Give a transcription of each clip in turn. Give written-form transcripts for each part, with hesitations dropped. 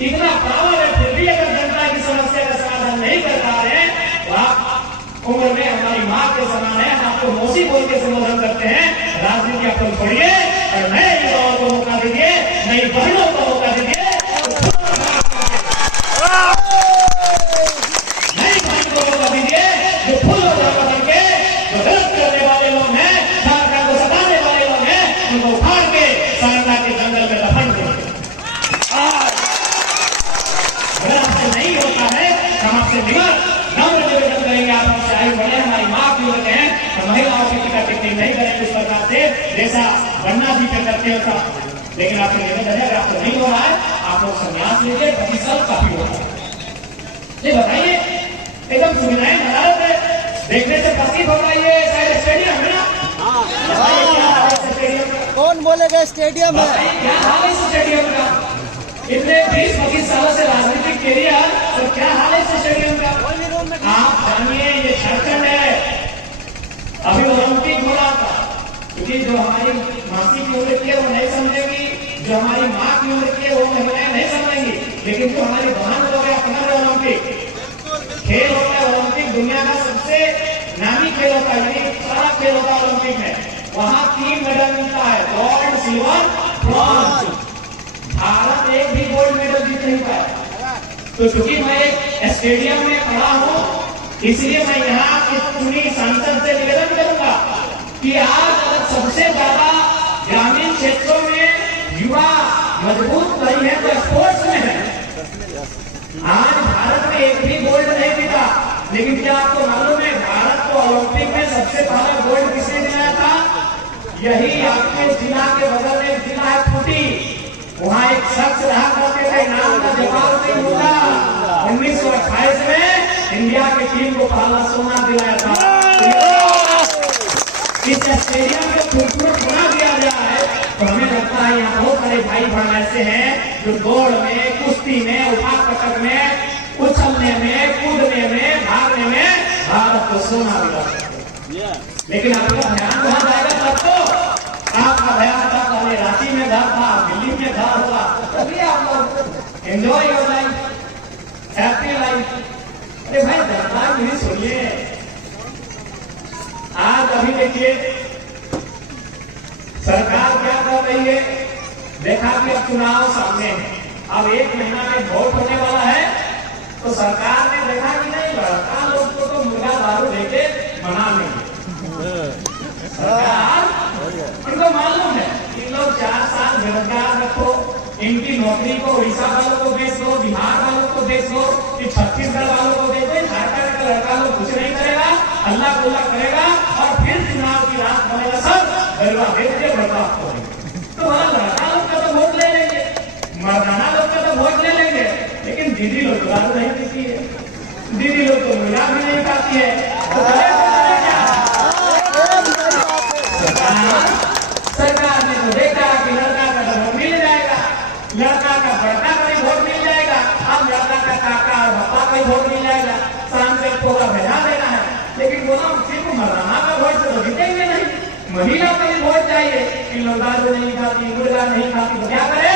इतना पावर है, फिर भी अगर जनता की समस्या का समाधान नहीं कर पा रहे तो आप उम्र में हमारी माँ के समान है, हम आपको मौसी बोल के संबोधन करते हैं। राजनीति आपको छोड़िए और नए युवाओं को मौका दीजिए, नई बहनों को मौका दीजिए, नई बहन को मौका दीजिए जो फूल हो जाकर बनके जो गलत करने वाले लोग हैं, सरकार को सताने वाले लोग हैं, उनको उखाड़ के सारनाथ के जंगल में दफन करें। अगर आपसे नहीं होता है हम आपसे नम्र निवेदन करेंगे, आप हमसे आयु बढ़े, हमारी माँ की उम्र है, और महिलाओं की टिकट टिप्पणी नहीं करेंगे उस प्रकार से जैसा गन्ना जी पे करते हो। लेकिन आपसे निवेदन है, आपको नहीं हो रहा है, आप लोग संन्यास लीजिए, 25 साल काफी हो रहा है। ये बताइए, एकदम सुविधाएं नजारत है, देखने से प्रतीत होता है ये शायद स्टेडियम है ना? कौन बोलेगा स्टेडियम है? क्या हाल है स्टेडियम का? इतने 20-25 सालों से राजनीतिक कैरियर, तो क्या हाल है स्टेडियम का? आप जानिए, ये झारखंड है, अभी ओलंपिक हो रहा था, क्योंकि जो हमारी मासी की उम्र की है वो नहीं समझेगी, जो हमारी माँ की उम्र की है वो महिलाएं नहीं समझेंगी, लेकिन जो हमारी बहन लोग हैं अपना ओलंपिक खेल होता है, ओलंपिक दुनिया का सबसे नामी खेल होता है, यानी सारा खेल होता है ओलंपिक में, वहाँ 3 मेडल मिलता है, गोल्ड, सिल्वर, ब्रॉन्ज। भारत एक भी गोल्ड मेडल जीत नहीं पाया। तो चूंकि मैं एक स्टेडियम में पढ़ा हूँ, इसलिए मैं यहाँ की पूरी संसद से निवेदन करूंगा कि आज सबसे ज्यादा ग्रामीण क्षेत्रों में युवा मजबूत नहीं है तो स्पोर्ट्स में है। आज भारत में एक भी गोल्ड नहीं जीता, लेकिन क्या आपको मालूम है भारत को ओलंपिक में सबसे पहला गोल्ड किसने दिलाया था? यही आपके जिला के बगल में एक जिला है खूंटी, वहाँ एक शख्स रहा करते थे, नाम का जवाब नहीं होता। 1928 में इंडिया की टीम को पहला सोना दिलाया था। इस स्टेडियम को खूबसूरत बना दिया गया है, तो हमें लगता है यहाँ बहुत सारे भाई बहन ऐसे हैं जो दौड़ में, कुश्ती में, उठाक पटक में, उछलने में, कूदने में, भागने में भारत को सोना दिला। लेकिन आपका ध्यान वहां जाएगा तब तो आपका ध्यान था पहले रांची में घर था, दिल्ली में घर हुआ, तभी आप लोग enjoy your life, happy life. अरे भाई दरबार नहीं सुनिए, आज अभी देखिए सरकार क्या कर रही है, देखा कि अब चुनाव सामने है, अब 1 महीना में वोट होने वाला है, तो सरकार ने देखा कि नहीं लड़का लोग को तो मुर्गा दारू लेके मना लेंगे। सरकार इनको मालूम है इन लोग 4 साल बेरोजगार रखो, इनकी नौकरी को उड़ीसा वालों को बेच दो, बिहार वालों को बेच दो, छत्तीसगढ़ वालों को बेच दो, झारखंड का लड़का लोग कुछ नहीं करेगा, अल्लाह गुल्ला करेगा और फिर चुनाव की रात बनेगा, सब गरबा बेच के बर्बाद करेंगे। तो वहाँ लड़का लोग का तो वोट ले लेंगे, मर्दाना लोग का तो वोट ले लेंगे, लेकिन दीदी लोग दारू नहीं पीती है, दीदी लोग तो मुर्गा भी नहीं खाती है, तो सरकार ने तो देखा कि लड़का का तो वोट मिल जाएगा, लड़का का बड़का का भी वोट मिल जाएगा, अब लड़का का काका और पापा का भी वोट मिल जाएगा, शाम से पूरा भेजा देना है। लेकिन बोला सिर्फ मर्दाना का वोट से तो जीतेंगे नहीं, महिला का भी वोट चाहिए, इन लोग दारू नहीं खाती, मुर्गा नहीं खाती, तो क्या करे?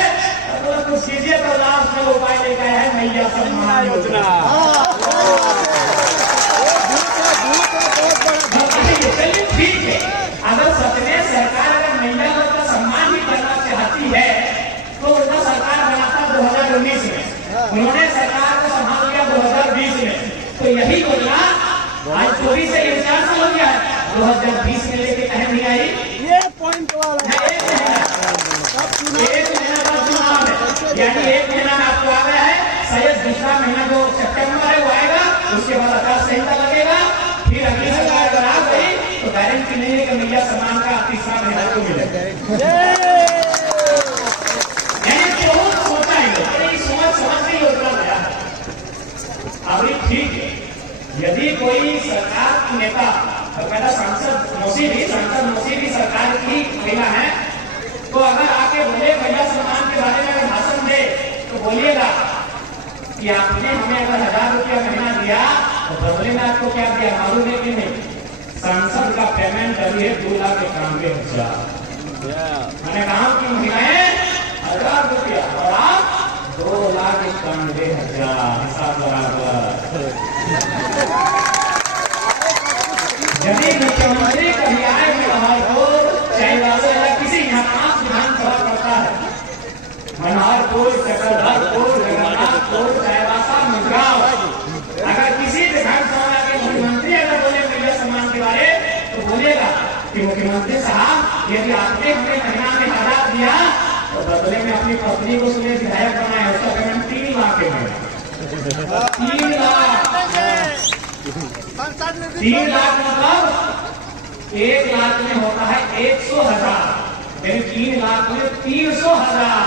तो कुछ कीजिए, तो लास्ट में उपाय लेकर है मैया सम्मान योजना। चलिए ठीक है, अगर सच में सरकार अगर महिला लोग का सम्मान भी करना चाहती है तो उनका सरकार बनाता 2019 में, उन्होंने सरकार को संभाल लिया 2020 में, तो यही योजना आज 24 से 4 साल हो गया है, 2020 में लेके कहीं नहीं आई। ये पॉइंट वाला एक महीना का चुनाव है, यानी 1 महीना में आपको आ गया है, शायद दूसरा महीना जो सितंबर है वो आएगा, उसके बाद आचार संहिता लगेगा, फिर अगली सरकार अगर आ गई तो गारंटी नहीं है कि महिला सम्मान का 3रा महीना को मिलेगा। यानी बहुत सोचा है, समझ के योजना लाया है। अभी ठीक है, यदि कोई सरकार की नेता और सांसद मौसी भी सरकार की महिला है, तो अगर आके बोले महिला सम्मान के बारे में अगर भाषण दे तो बोलिएगा कि आपने हमें अगर 1000 रुपया महीना दिया तो बदले में आपको क्या दिया मालूम है कि नहीं? सांसद का पेमेंट अभी है 2,91,000। मैंने कहा कि महिलाएं 1000 रुपया और आप 2,91,000 91,000 हिसाब बराबर। यदि मुख्यमंत्री कभी आए मनोहरपुर, चाईबासा या किसी यहाँ 5 विधानसभा करता है, मनोहरपुर, चक्रधरपुर, जगन्नाथपुर, चाईबासा, मुरगांव, अगर किसी विधानसभा के मुख्यमंत्री अगर बोले मीडिया सम्मान के बारे तो बोलेगा कि मुख्यमंत्री साहब यदि आपने हमें महीना में 1000 दिया तो बदले में अपनी पत्नी को सुने विधायक बनाया, उसका पेमेंट 3 लाख के में 3 लाख 3 लाख मतलब 1 लाख में होता है 100,000, यानी 3 लाख में 300,000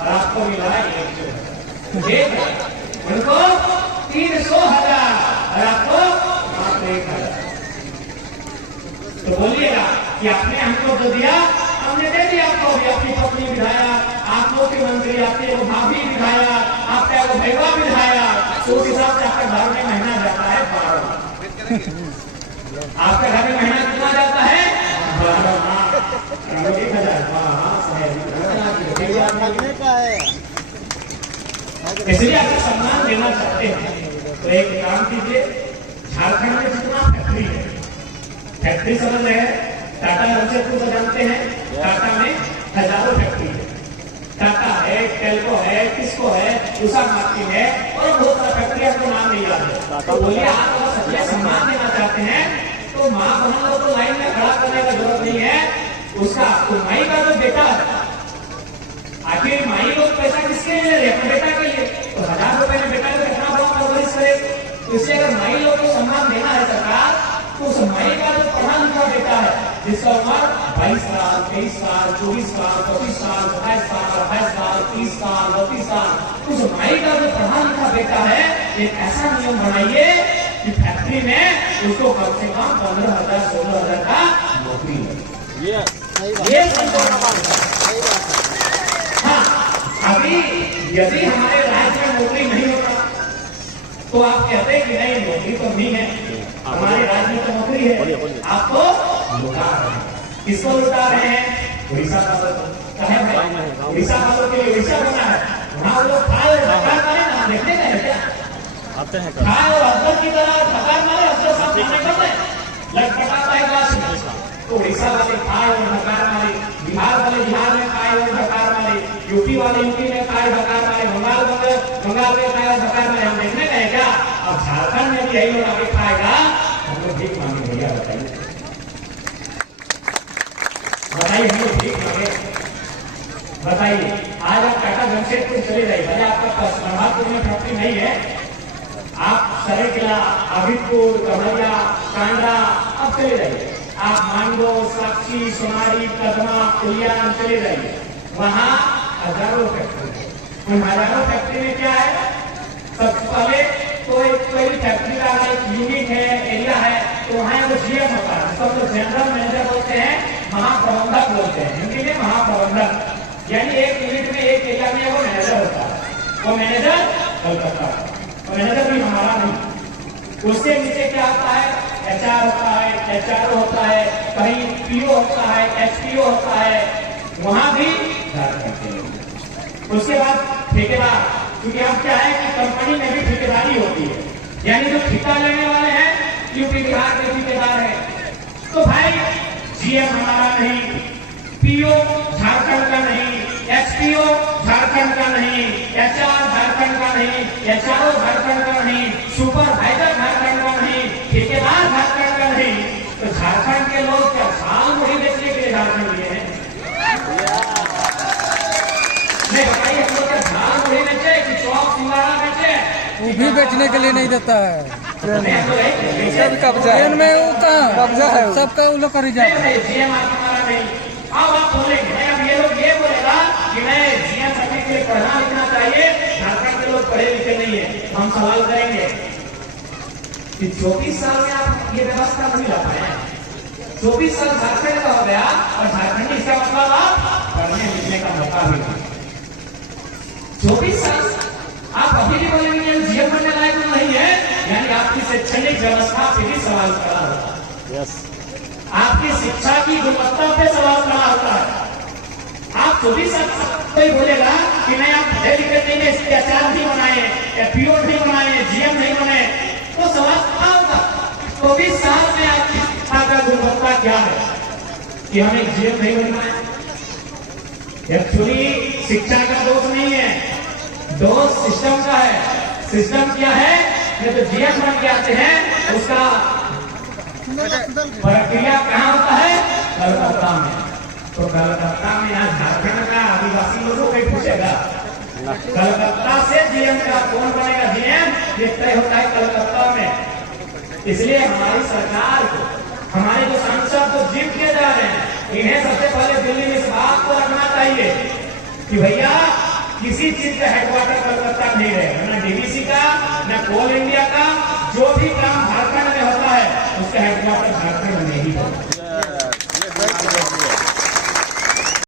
और आपको मिला है 100,000, उनको 300,000 और आपको मात्र 1,000। तो बोलिएगा कि आपने हमको जो दिया हमने दे दिया आपको, भी अपनी पत्नी विधायक, आप मुख्यमंत्री, आपके वो भाभी विधायक, आपका वो भैया विधायक, तो उस हिसाब से आपके घर में महीना जाता है 12। आपके घर में महीना कितना जाता है 12 लाख। इसलिए आपको सम्मान देना चाहते हैं तो एक काम कीजिए, झारखंड में जितना फैक्ट्री है, फैक्ट्री समझ रहे हैं, टाटा जमशेदपुर को जानते हैं, टाटा में हजारों फैक्ट्री है, टाटा है, टेल्को है, किसको है, उषा मार्टिन है और बहुत सारा फैक्ट्री आपको नाम नहीं याद है। तो बोलिए आप अगर सच्चे सम्मान देना चाहते हैं तो माँ बहनों को लाइन में खड़ा करने का जरूरत नहीं है, उसका तो माई का जो बेटा है, आखिर माई लोग पैसा किसके लिए ले रहे हैं, अपने बेटा के लिए, तो 1000 रुपए में बेटा को कितना बड़ा परवरिश करे। इसलिए अगर माई लोग को सम्मान देना है सरकार तो उस माई का जो पढ़ा लिखा बेटा है, जिसका उम्र 22 साल, 23 साल, 24 साल, 25 साल, 27 साल, 28 साल, 30 साल, 32 साल, उस माई का जो पढ़ा लिखा बेटा है, एक ऐसा नियम बनाइए कि फैक्ट्री में उसको कम से कम 15,000 16,000 का नौकरी है। ये हाँ, अभी यदि हमारे राज्य में नौकरी नहीं होता तो आप कहते हैं कि नहीं नौकरी तो नहीं है, हमारे राज्य में तो नौकरी है, आपको लुटा रहे हैं। किसको लुटा रहे हैं? उड़ीसा वालों को। कहे भाई उड़ीसा वालों के लिए उड़ीसा बना है, वहाँ वो लोग खाए और धक्का मारे ना, देखने का है क्या? खाए और अफसर की तरह धक्का मारे, अफसर साथ खाने करते लटपटाता है क्लास में। तो उड़ीसा वाले खाए और धक्का मारे, बिहार वाले बिहार में खाए और धक्का मारे, यूपी वाले यूपी में खाए धक्का मारे, बंगाल में खाए और धक्का मारे, हम देखने का है क्या? अब झारखंड में भी यही लोग आगे खाएगा, हम लोग भीख मांगे भैया, बताइए हम लोग भीख मांगे, बताइए। आज आप टाटा जमशेदपुर चले जाइए, भले आपका प्रभावपुर में फैक्ट्री नहीं है, आप सरेकिला, आबिदपुर, कमरिया, कांडा, अब चले जाइए, आप मांगो, साक्षी, सोनारी, कदमा, उलियान चले जाइए, वहाँ हजारों फैक्ट्री है। उन हजारों फैक्ट्री में क्या है? सबसे पहले कोई फैक्ट्री का एक यूनिट है, एरिया है, तो वहाँ वो जीएम होता है, उसको तो जनरल मैनेजर बोलते हैं, महाप्रबंधक बोलते हैं, हिंदी में महाप्रबंधक, यानी एक यूनिट में एक एरिया में वो मैनेजर होता है। वो मैनेजर कलकत्ता, वो मैनेजर भी हमारा नहीं। उससे नीचे क्या होता है? HR होता है, HRO होता है, कहीं PO होता है, HPO होता है, वहां भी झारखंड के लोग। उसके बाद ठेकेदार, क्योंकि अब क्या है कि कंपनी में भी ठेकेदारी होती है, यानी जो ठेका लेने वाले हैं यूपी बिहार के ठेकेदार हैं। तो भाई GM हमारा नहीं, PO झारखंड का नहीं, HPO झारखंड का नहीं, HR झारखंड का नहीं, HRO झारखंड का नहीं, सुपरवाइजर झारखंड का नहीं, ठेकेदार झारखंड का नहीं, तो झारखंड के लोग क्या साल मुड़ी बेचने के लिए झारखंड लिए हैं? नहीं बताइए, हम लोग क्या साल मुड़ी बेचे कि चौक सिंगाड़ा बेचे? वो भी बेचने के लिए नहीं देता है, सब कब्जा है में, वो कहाँ कब्जा है, सबका वो लोग करी जाता है। GM हमारा नहीं। अब आप बोलेंगे, अब ये लोग ये बोलेगा कि नहीं GM बनने के लिए पढ़ना लिखना चाहिए, झारखंड के लोग पढ़े लिखे नहीं है। हम सवाल करेंगे कि 24 साल में आप ये व्यवस्था नहीं ला पाए, 24 साल झारखंड का हो गया और झारखंडी इसका मतलब आप पढ़ने लिखने का मौका भी नहीं। 24 साल आप अभी भी बोलेंगे GM बनने लायक नहीं है, यानी आपकी शैक्षणिक व्यवस्था पे भी सवाल खड़ा होता है। आपकी शिक्षा की गुणवत्ता पे सवाल खड़ा होता है। आप 24 साल कोई बोलेगा कि नहीं आप पढ़े लिखे एफपीओ नहीं बनाए, जीएम नहीं बने, तो समाज क्या होगा? 24 साल में आपकी शिक्षा का गुणवत्ता क्या है कि हम एक जीएम नहीं बन पाए? एक्चुअली शिक्षा का दोष नहीं है, दोष सिस्टम का है। सिस्टम क्या है? ये तो जीएम बन के आते हैं, उसका प्रक्रिया कहाँ होता है? कलकत्ता में। तो कलकत्ता में यहाँ झारखंड का आदिवासी लोगों को पूछेगा, कलकत्ता से जीएम का कौन बनेगा जीएम, ये तय होता है कलकत्ता में। इसलिए हमारी सरकार को, हमारे जो सांसद जो जीत किए जा रहे हैं, इन्हें सबसे पहले दिल्ली में इस बात को रखना चाहिए कि भैया किसी चीज का हेडक्वार्टर कलकत्ता नहीं रहेगा, ना डीवीसी का, ना कोल इंडिया का। जो भी काम झारखंड में होता है उसका हेडक्वार्टर झारखंड में ही होगा।